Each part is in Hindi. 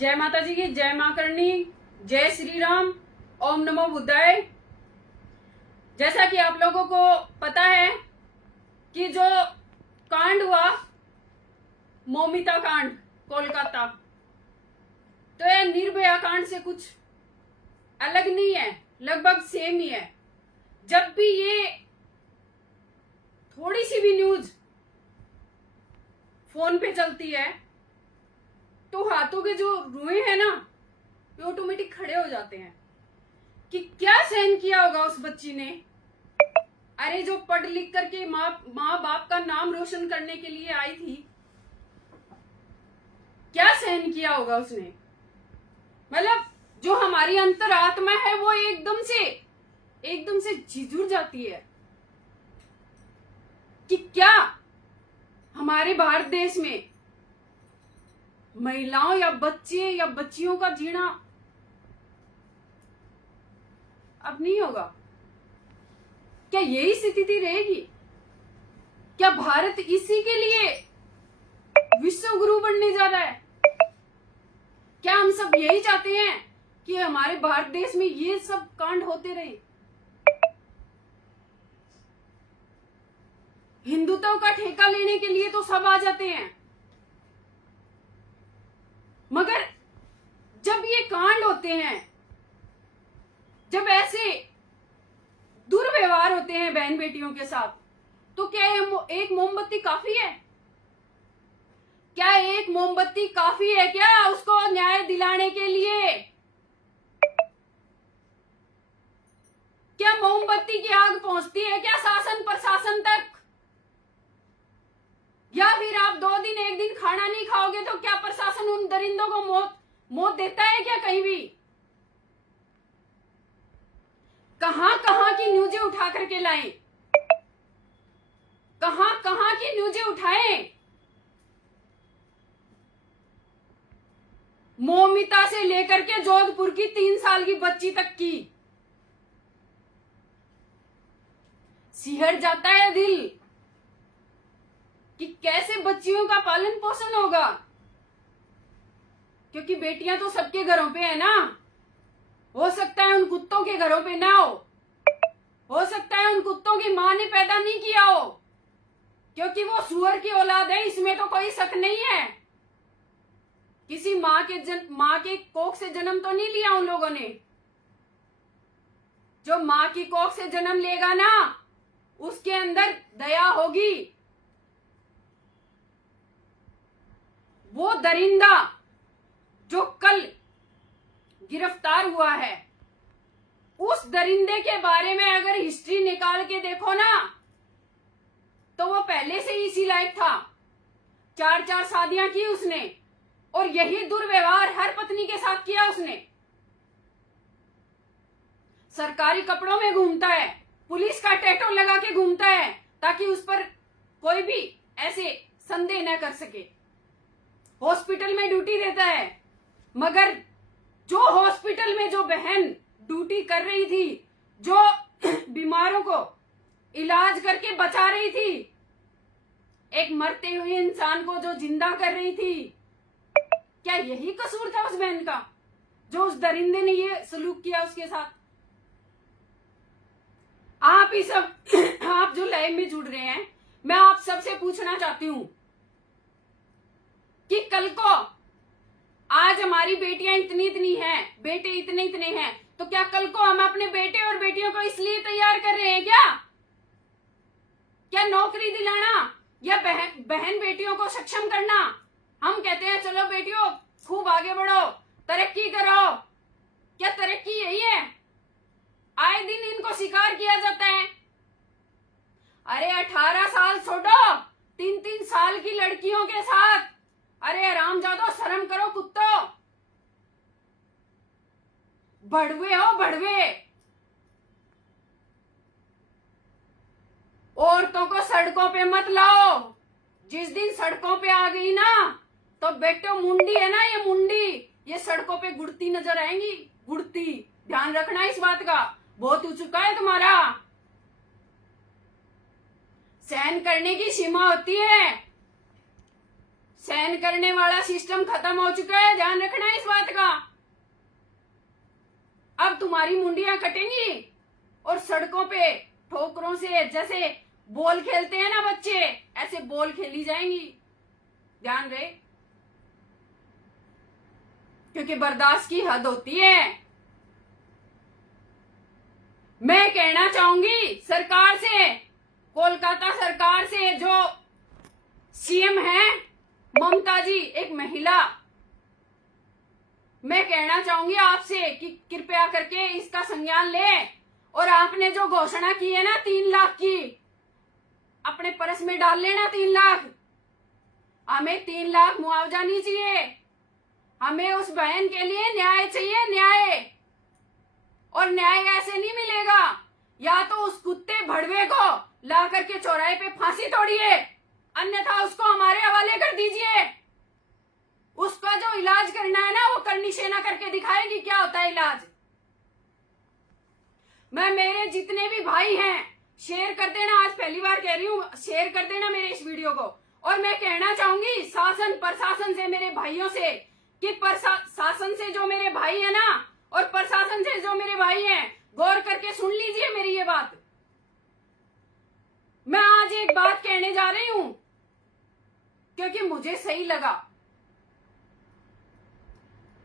जय माता जी की जय मां करनी, जय श्री राम, ओम नमो बुद्धाय। जैसा कि आप लोगों को पता है कि जो कांड हुआ मौमिता कांड कोलकाता, तो यह निर्भया कांड से कुछ अलग नहीं है, लगभग सेम ही है। जब भी ये थोड़ी सी भी न्यूज फोन पे चलती है तो हाथों के जो रुए हैं ना ये ऑटोमेटिक खड़े हो जाते हैं कि क्या सहन किया होगा उस बच्ची ने। अरे जो पढ़ लिख करके माँ बाप का नाम रोशन करने के लिए आई थी, क्या सहन किया होगा उसने। मतलब जो हमारी अंतरात्मा है वो एकदम से झिझुर जाती है कि क्या हमारे भारत देश में महिलाओं या बच्चे या बच्चियों का जीना अब नहीं होगा। क्या यही स्थिति रहेगी? क्या भारत इसी के लिए विश्व गुरु बनने जा रहा है? क्या हम सब यही चाहते हैं कि हमारे भारत देश में ये सब कांड होते रहे? हिंदुत्व का ठेका लेने के लिए तो सब आ जाते हैं, मगर जब ये कांड होते हैं, जब ऐसे दुर्व्यवहार होते हैं बहन बेटियों के साथ, तो क्या एक मोमबत्ती काफी है? क्या एक मोमबत्ती काफी है क्या उसको न्याय दिलाने के लिए? क्या मोमबत्ती की आग पहुंचती है क्या शासन प्रशासन तक? या फिर आप 2 दिन 1 दिन खाना नहीं खाओगे तो क्या प्रशासन उन दरिंदों को मौत देता है क्या कहीं भी? कहां कहां की न्यूजें उठा करके लाएं, कहां कहां की न्यूजें उठाएं। मौमिता से लेकर के जोधपुर की 3 साल की बच्ची तक की सिहर जाता है दिल कि कैसे बच्चियों का पालन पोषण होगा। क्योंकि बेटियां तो सबके घरों पे है ना, हो सकता है उन कुत्तों के घरों पे ना हो सकता है उन कुत्तों की मां ने पैदा नहीं किया हो, क्योंकि वो सुअर की औलाद है, इसमें तो कोई शक नहीं है। किसी मां के कोख से जन्म तो नहीं लिया उन लोगों ने। जो मां की कोख से जन्म लेगा ना उसके अंदर दया होगी। वो दरिंदा जो कल गिरफ्तार हुआ है, उस दरिंदे के बारे में अगर हिस्ट्री निकाल के देखो ना तो वो पहले से ही इसी लायक था। 4 शादियां की उसने और यही दुर्व्यवहार हर पत्नी के साथ किया उसने। सरकारी कपड़ों में घूमता है, पुलिस का टैटू लगा के घूमता है ताकि उस पर कोई भी ऐसे संदेह न कर सके। हॉस्पिटल में ड्यूटी देता है, मगर जो हॉस्पिटल में जो बहन ड्यूटी कर रही थी, जो बीमारों को इलाज करके बचा रही थी, एक मरते हुए इंसान को जो जिंदा कर रही थी, क्या यही कसूर था उस बहन का जो उस दरिंदे ने ये सलूक किया उसके साथ? आप ही सब आप जो लाइव में जुड़ रहे हैं, मैं आप सबसे पूछना चाहती हूं कि कल को आज हमारी बेटियां इतनी हैं, बेटे इतने हैं, तो क्या कल को हम अपने बेटे और बेटियों को इसलिए तैयार कर रहे हैं क्या नौकरी दिलाना या बहन बेटियों को सक्षम करना? हम कहते हैं चलो बेटियों खूब आगे बढ़ो, तरक्की करो। क्या तरक्की यही है? आए दिन इनको शिकार किया जाता है। अरे 18 साल छोड़ो, 3 साल की लड़कियों के साथ, अरे हरामजादो शर्म करो कुत्तो, बढ़वे हो बढ़वे। औरतों को सड़कों पे मत लाओ। जिस दिन सड़कों पे आ गई ना तो बेटो मुंडी है ना, ये मुंडी ये सड़कों पे गुड़ती नजर आएंगी, गुड़ती। ध्यान रखना इस बात का, बहुत हो चुका है तुम्हारा। सहन करने की सीमा होती है, सहन करने वाला सिस्टम खत्म हो चुका है, ध्यान रखना है इस बात का। अब तुम्हारी मुंडियां कटेंगी और सड़कों पे ठोकरों से, जैसे बॉल खेलते हैं ना बच्चे, ऐसे बॉल खेली जाएंगी, ध्यान रहे, क्योंकि बर्दाश्त की हद होती है। मैं कहना चाहूंगी सरकार से, कोलकाता सरकार से, जो सीएम है ममता जी, एक महिला, मैं कहना चाहूंगी आपसे कि कृपया करके इसका संज्ञान ले, और आपने जो घोषणा की है ना 3 लाख की, अपने पर्स में डाल लेना 3 लाख। हमें 3 लाख मुआवजा नहीं चाहिए, हमें उस बहन के लिए न्याय चाहिए, न्याय। और न्याय ऐसे नहीं मिलेगा, या तो उस कुत्ते भड़वे को ला करके चौराहे पे फांसी तोड़िए, अन्यथा उसको हमारे हवाले कर दीजिए। उसका जो इलाज करना है ना, वो करनी सेना करके दिखाएगी क्या होता है इलाज। मैं, मेरे जितने भी भाई हैं, शेयर कर देना, आज पहली बार कह रही हूं, शेयर कर देना मेरे इस वीडियो को। और मैं कहना चाहूंगी शासन प्रशासन से, मेरे भाइयों से, कि शासन से जो मेरे भाई है ना, और प्रशासन से जो मेरे भाई हैं, गौर करके सुन लीजिए मेरी ये बात। मैं आज एक बात कहने जा रही हूं क्योंकि मुझे सही लगा।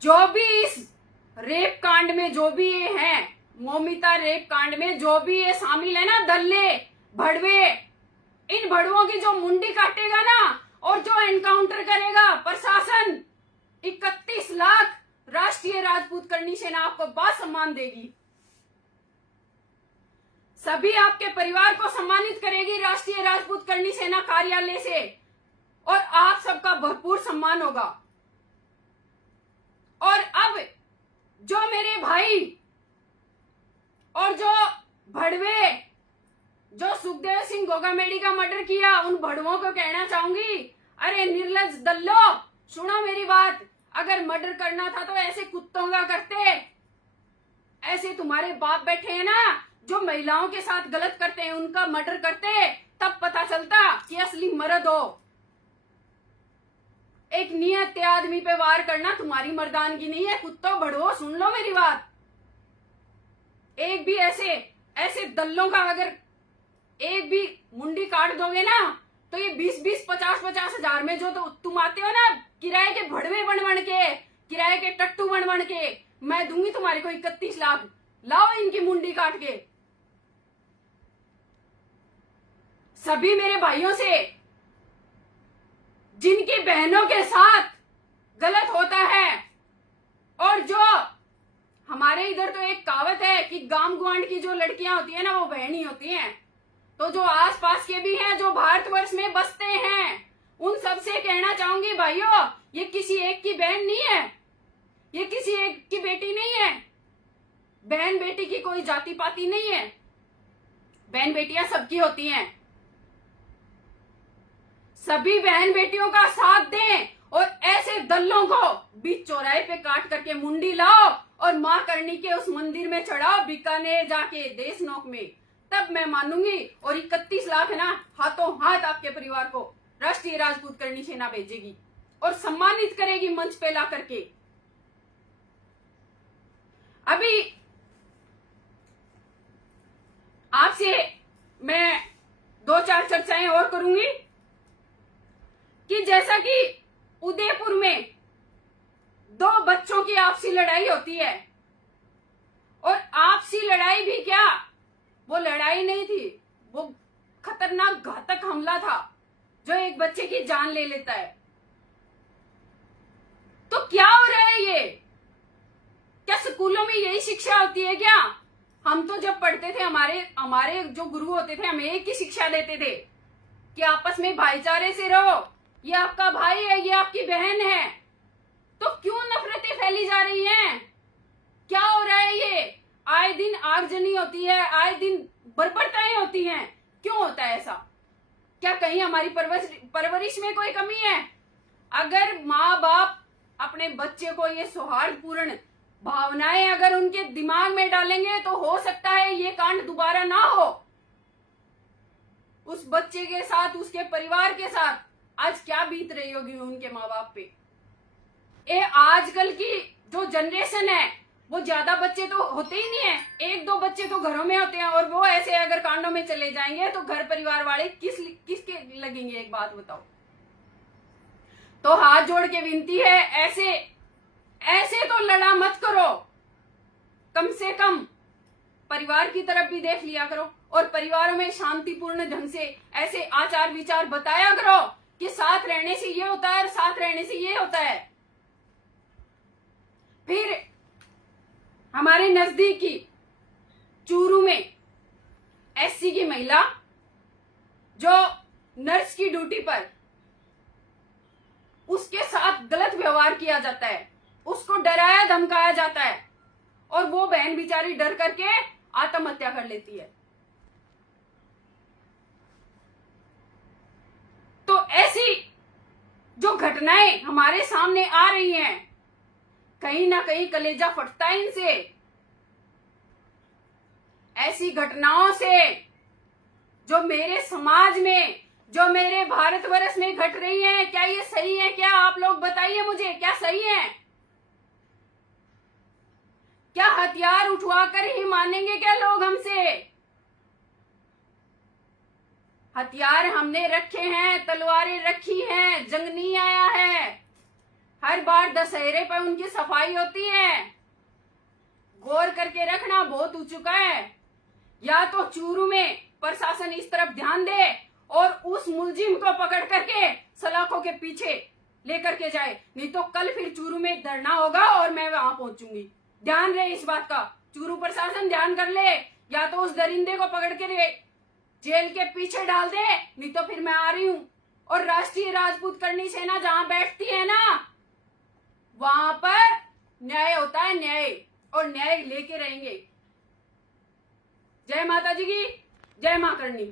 जो भी इस रेप कांड में, जो भी ये हैं, मौमिता रेप कांड में जो भी ये शामिल है ना, दल्ले भड़वे, इन भड़वों की जो मुंडी काटेगा ना, और जो एनकाउंटर करेगा प्रशासन, 31 लाख राष्ट्रीय राजपूत करनी सेना आपको बासम्मान देगी। सभी आपके परिवार को सम्मानित करेगी राष्ट्रीय राजपूत करनी सेना कार्यालय से, और आप सबका भरपूर सम्मान होगा। और अब जो मेरे भाई और जो भड़वे, जो सुखदेव सिंह गोगामेडी का मर्डर किया, उन भड़वों को कहना चाहूंगी, अरे निर्लज दल्लो, सुनो मेरी बात। अगर मर्डर करना था तो ऐसे कुत्तों का करते, ऐसे तुम्हारे बाप बैठे हैं ना जो महिलाओं के साथ गलत करते हैं, उनका मर्डर करते, तब पता चलता कि असली मर्द हो। एक नियत आदमी पे वार करना तुम्हारी मर्दानगी नहीं है। कुत्तों भड़वो, सुन लो मेरी बात। एक भी ऐसे दल्लों का अगर एक भी मुंडी काट दोगे ना, तो ये 20-20, 50-50 हजार में जो तो तुम आते हो ना, किराए के भड़वे बन के, किराए के टट्टू बन के, मैं दूंगी तुम्हारे को 31 लाख। लाओ इनकी मुंडी काट के। सभी मेरे भाइयों से, जिनकी बहनों के साथ गलत होता है, और जो हमारे इधर तो एक कहावत है कि गांव गुआंड की जो लड़कियां होती है ना, वो बहन ही होती हैं। तो जो आसपास के भी हैं, जो भारतवर्ष में बसते हैं, उन सबसे कहना चाहूंगी, भाइयों, ये किसी एक की बहन नहीं है, ये किसी एक की बेटी नहीं है। बहन बेटी की कोई जाति पाति नहीं है, बहन बेटियां सबकी होती हैं। सभी बहन बेटियों का साथ दें, और ऐसे दल्लों को बीच चौराहे पे काट करके मुंडी लाओ, और मां करनी के उस मंदिर में चढ़ाओ, बीकानेर जाके, देशनोक में, तब मैं मानूंगी। और 31 लाख है ना, हाथों हाथ आपके परिवार को राष्ट्रीय राजपूत करनी सेना भेजेगी और सम्मानित करेगी मंच पे ला करके। अभी आपसे मैं 2-4 चर्चाएं और करूंगी कि जैसा कि उदयपुर में 2 बच्चों की आपसी लड़ाई होती है, और आपसी लड़ाई भी क्या, वो लड़ाई नहीं थी, वो खतरनाक घातक हमला था जो एक बच्चे की जान ले लेता है। तो क्या हो रहा है ये? क्या स्कूलों में यही शिक्षा होती है क्या? हम तो जब पढ़ते थे, हमारे जो गुरु होते थे, हमें एक ही शिक्षा देते थे कि आपस में भाईचारे से रहो, ये आपका भाई है, ये आपकी बहन है। तो क्यों नफरतें फैली जा रही हैं? क्या हो रहा है ये? आए दिन आगजनी होती है, आए दिन बर्बरताएं होती हैं। क्यों होता है ऐसा? क्या कहीं हमारी परवरिश में कोई कमी है? अगर माँ बाप अपने बच्चे को ये सौहार्दपूर्ण भावनाएं अगर उनके दिमाग में डालेंगे, तो हो सकता है ये कांड दोबारा ना हो। उस बच्चे के साथ, उसके परिवार के साथ आज क्या बीत रही होगी उनके माँ बाप पे। ये आजकल की जो जनरेशन है वो ज्यादा बच्चे तो होते ही नहीं है, 1-2 बच्चे तो घरों में होते हैं, और वो ऐसे अगर कांडों में चले जाएंगे तो घर परिवार वाले किसके लगेंगे, एक बात बताओ। तो हाथ जोड़ के विनती है, ऐसे तो लड़ा मत करो, कम से कम परिवार की तरफ भी देख लिया करो, और परिवारों में शांतिपूर्ण ढंग से ऐसे आचार विचार बताया करो कि साथ रहने से ये होता है और साथ रहने से ये होता है। फिर हमारे नजदीकी चूरू में एससी की महिला जो नर्स की ड्यूटी पर, उसके साथ गलत व्यवहार किया जाता है, उसको डराया धमकाया जाता है, और वो बहन बेचारी डर करके आत्महत्या कर लेती है। तो ऐसी जो घटनाएं हमारे सामने आ रही हैं, कहीं ना कहीं कलेजा फटता है इनसे। ऐसी घटनाओं से जो मेरे समाज में, जो मेरे भारतवर्ष में घट रही है, क्या ये सही है? क्या आप लोग बताइए मुझे, क्या सही है? क्या हथियार उठवाकर ही मानेंगे क्या लोग हमसे? हथियार हमने रखे हैं, तलवारें रखी हैं, जंग नहीं आया है। हर बार दशहरे पर उनकी सफाई होती है। गौर करके रखना, बहुत हो चुका है। या तो चूरू में प्रशासन इस तरफ ध्यान दे और उस मुलजिम को पकड़ करके सलाखों के पीछे लेकर के जाए, नहीं तो कल फिर चूरू में धरना होगा और मैं वहां पहुंचूंगी। ध्यान रहे इस बात का, चूरू प्रशासन ध्यान कर ले। या तो उस दरिंदे को पकड़ के जेल के पीछे डाल दे, नहीं तो फिर मैं आ रही हूं। और राष्ट्रीय राजपूत करनी सेना जहां बैठती है ना, वहां पर न्याय होता है, न्याय, और न्याय लेके रहेंगे। जय माता जी की, जय मां करनी।